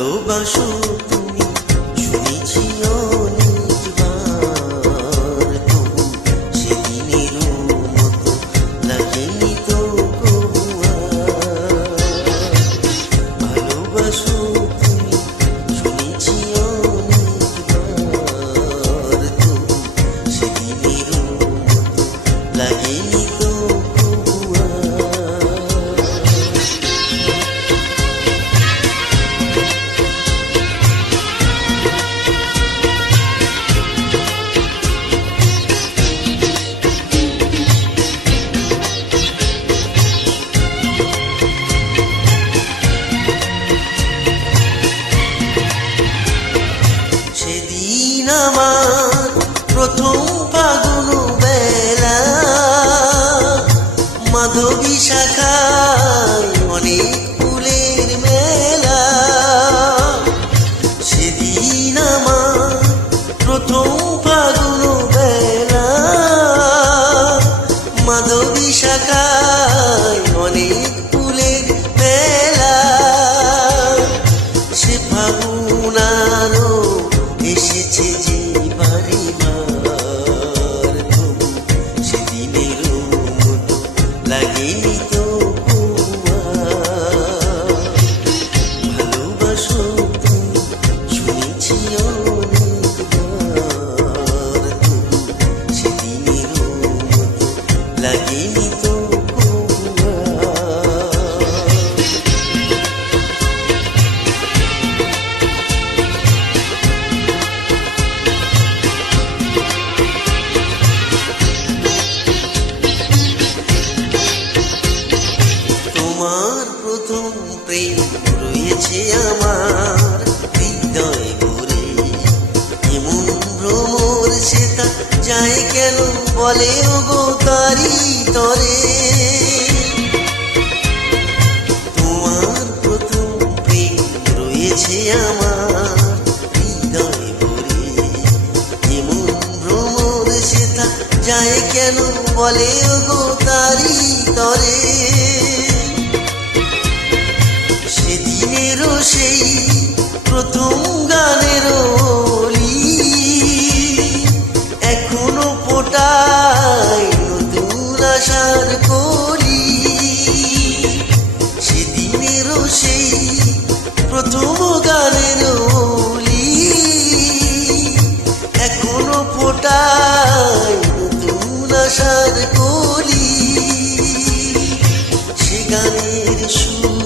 ভালোবাসো। সেদিন আমার প্রথম ফাগুন বেলা। মাধবী শাখায় অনেক ফুলের মেলা। লাগেনি তো যায় কেন বলে গো তারি তরে? তোমার প্রথম প্রেম রয়েছে আমার হৃদয় এমন কেন বলে গো তারি তরে? গানের সুর।